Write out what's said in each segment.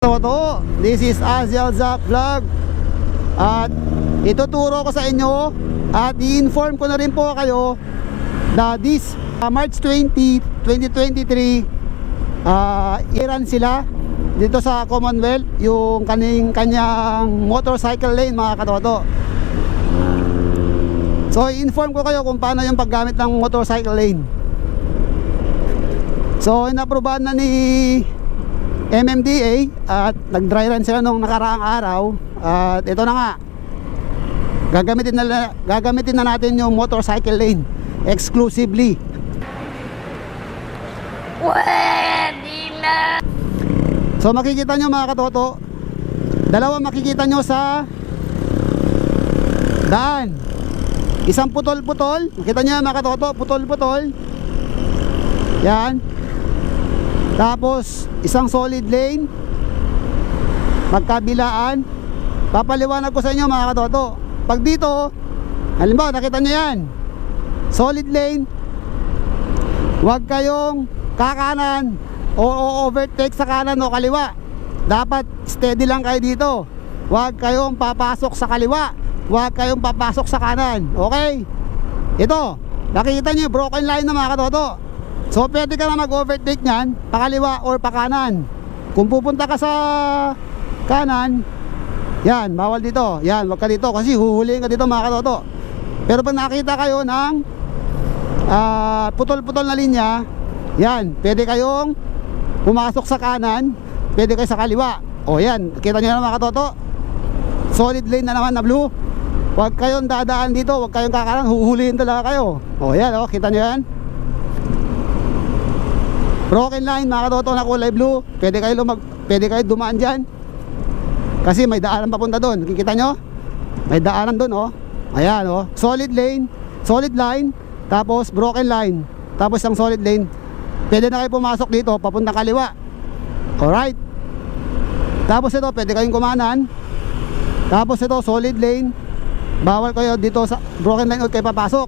Toto, this is Aziel Zap Vlog. At ituturo ko sa inyo at i-inform ko na rin po kayo na this March 20, 2023 iran sila dito sa Commonwealth yung kanyang motorcycle lane, mga katoto. So i-inform ko kayo kung paano yung paggamit ng motorcycle lane. So inaprobahan na ni MMDA at nag-dry run sila nung nakaraang araw. At ito na nga, gagamitin na natin yung motorcycle lane exclusively. Pwede na. So makikita nyo, mga katoto, dalawa makikita nyo sa daan. Isang putol-putol, makita nyo mga katoto, putol-putol. Yan. Tapos isang solid lane magkabilaan. Papaliwanag ko sa inyo, mga katoto. Pag dito, halimbawa nakita nyo yan, solid lane, huwag kayong kakanan o overtake sa kanan o kaliwa. Dapat steady lang kayo dito. Huwag kayong papasok sa kaliwa, huwag kayong papasok sa kanan. Okay? Ito, nakikita nyo broken line na, mga katoto. So pwede ka na mag-overtake nyan pakaliwa or pakanan. Kung pupunta ka sa kanan, yan, bawal dito. Yan, wag ka dito kasi huhulihin ka dito, mga katoto. Pero pag nakita kayo ng putol-putol na linya, yan, pwede kayong pumasok sa kanan, pwede kayo sa kaliwa. O yan, kita nyo na, mga katoto, solid lane na naman na blue. Huwag kayong dadaan dito, huwag kayong kakanan, huhulihin talaga kayo. O yan, o, kita nyo yan. Broken line, mga katoto, na kulay blue. Pwede kayo dumaan dyan kasi may daanan papunta doon. Kikita nyo? May daanan doon, oh. Ayan, oh. Solid lane, solid line, tapos broken line, tapos ang solid lane. Pwede na kayo pumasok dito papuntang kaliwa. Alright. Tapos ito, pwede kayong kumanan. Tapos ito, solid lane, bawal kayo dito sa broken line o kayo papasok.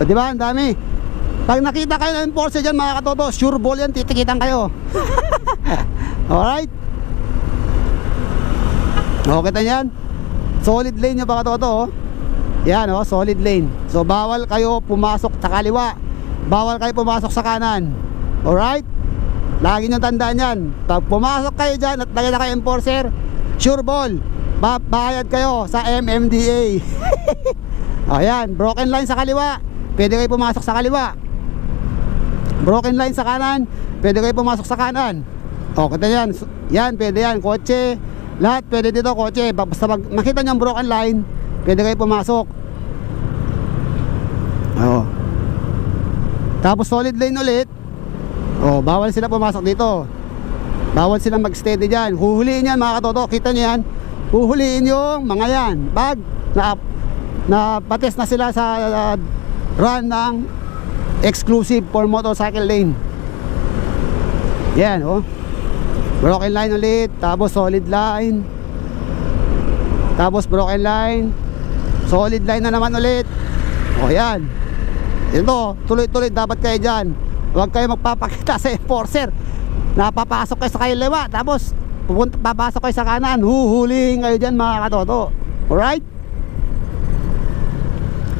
O, diba? Ang dami. Pag nakita kayo ng enforcer dyan, mga katoto, sure ball yan, titikitan kayo. Alright. O, kita nyan, solid lane yung, mga katoto, oh. Yan, oh, solid lane. So bawal kayo pumasok sa kaliwa, bawal kayo pumasok sa kanan. Alright. Lagi nyo tandaan yan. Pag pumasok kayo dyan at nakita kayo enforcer, sure ball, bayad kayo sa MMDA. O yan, broken line sa kaliwa, pwede kayo pumasok sa kaliwa. Broken line sa kanan, pwede kayo pumasok sa kanan. O, kita yan. Yan, pwede yan. Kotse, lahat pwede dito, kotse. Basta makita nyo ang broken line, pwede kayo pumasok. O. Tapos solid lane ulit. O, bawal sila pumasok dito. Bawal silang mag-steady dyan. Huhuliin yan, mga katoto. Kita nyo yan. Huhuliin yung mga yan. Pag napates na sila sa run ng exclusive for motorcycle lane. Yan, oh. Broken line ulit, tapos solid line, tapos broken line, solid line na naman ulit. O yan. Ito, tuloy-tuloy dapat kayo dyan. Huwag kayo magpapakita sa enforcer. Napapasok kayo sa kaliwa, tapos papasok kayo sa kanan, huhulihin kayo dyan, mga katoto. Alright?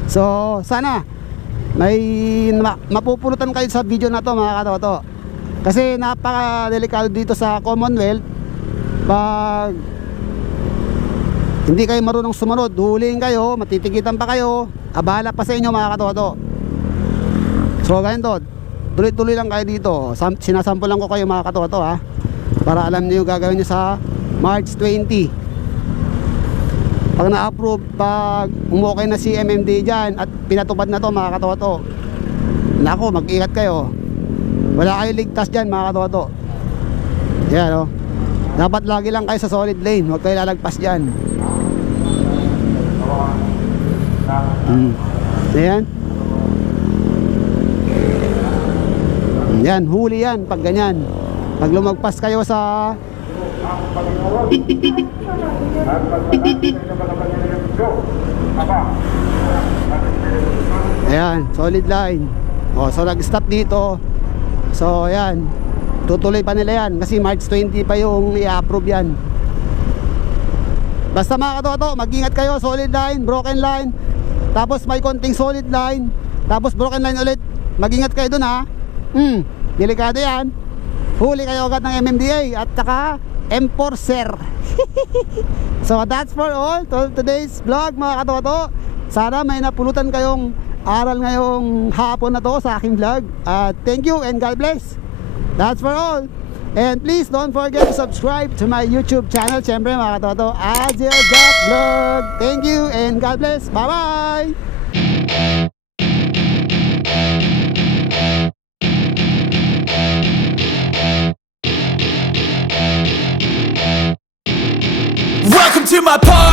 So, sana may mapupulutan kayo sa video na to, mga katoto. Kasi napaka-delikado dito sa Commonwealth. Pag hindi kayo marunong sumunod, huhulihin kayo, matitikitan pa kayo, abala pa sa inyo, mga katoto. So ganito, tuloy-tuloy lang kayo dito. Sinasample lang ko kayo, mga katoto, ha, para alam niyo yung gagawin niyo sa March 20. Pag na-approve, pag umukay na si MMD dyan at pinatupad na to, mga katoto, naku, mag-ingat kayo. Wala kayo ligtas dyan, mga katoto. Yan, oh. Dapat lagi lang kayo sa solid lane, huwag kayo lalagpas dyan. Ayan. Yan, huli yan pag ganyan. Pag lumagpas kayo sa ayan, solid line. O, so nag-stop dito. So ayan, tutuloy pa nila yan kasi March 20 pa yung i-approve yan. Basta mga katoto, mag-ingat kayo. Solid line, broken line, tapos may konting solid line, tapos broken line ulit. Mag-ingat kayo dun ha. Delikado yan. Huli kayo agad ng MMDA at saka enforcer. So that's for all to today's vlog mga katoto. Sana may napulutan kayong aral ngayong hapon na to sa aking vlog. Thank you and God bless. That's for all. And please don't forget to subscribe to my YouTube channel. Siyempre mga katoto, Adil Jack Vlog. Thank you and God bless. Bye bye. Welcome to my party.